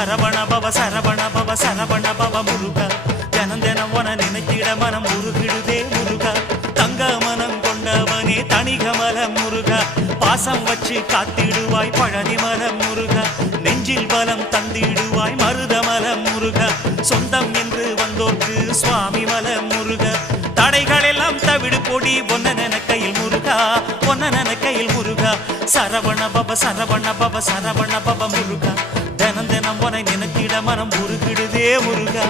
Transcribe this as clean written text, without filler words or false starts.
சரவண பவ சரவண பவ சரவண பவ முருகா தினம் தினம் உன நினைத்திட மனம் உருகிடுதே முருகா தங்க மனம் கொண்டவனே தணிகமல முருகா பாசம் வச்சு காத்திடுவாய் பழனிமல முருகா நெஞ்சில் பலம் தந்திடுவாய் மருதமல முருகா சொந்தம் என்று வந்தோர்க்கு சுவாமி மல முருகா தடைகள் எல்லாம் தவிடு பொடி ஒன்ன கையில் முருகா ஒன்ன கையில் முருகா சரவண பவ சரவண பவ சரவண பவ முருகா தினம் தினம் உன நினைத்திட மனம் உருகிடுதே முருகா